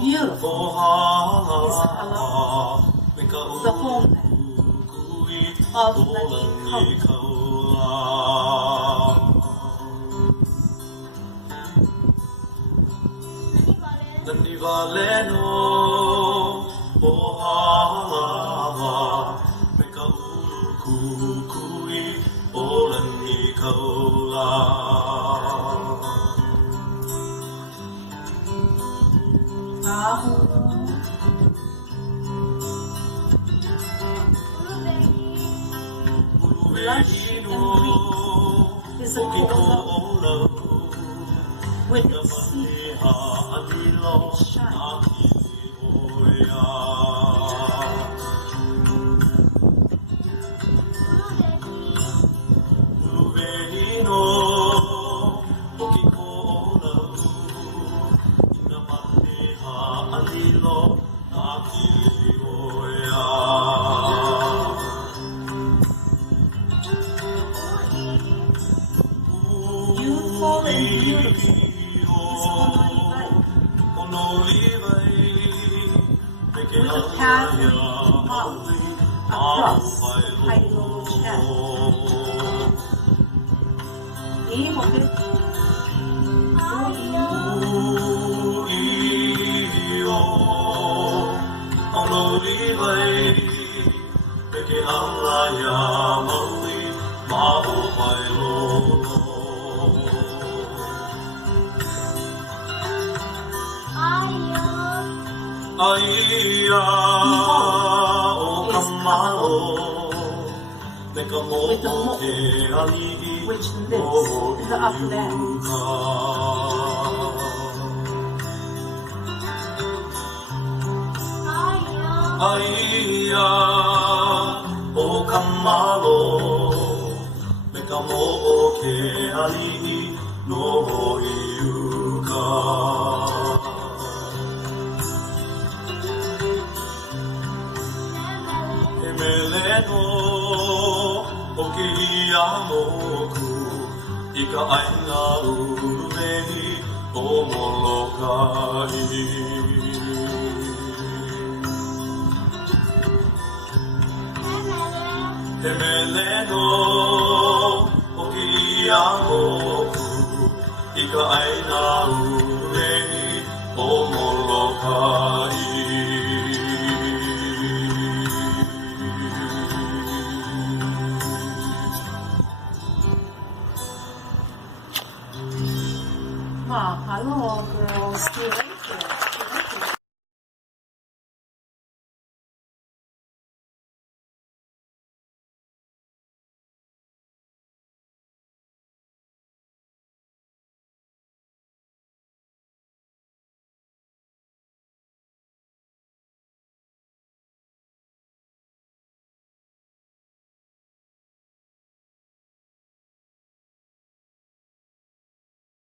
Beautiful is Halal, the homeland of the culture. Nanivaleno ohala meka kukui olani kaula Ahu lush and green is a kola with its seed and shine. Beautiful and beautiful is with a pathway out across Kailolo chest. Name of it, Aiya o kamalo meka mo te ali which lives in the uplands. Aiya o kamalo meka mo te ali no iuka. Meleno okiamoku ika aina urumehi o Molokai. Meleno okiamoku ika aina urumehi o Molokai. Mahalo, girls.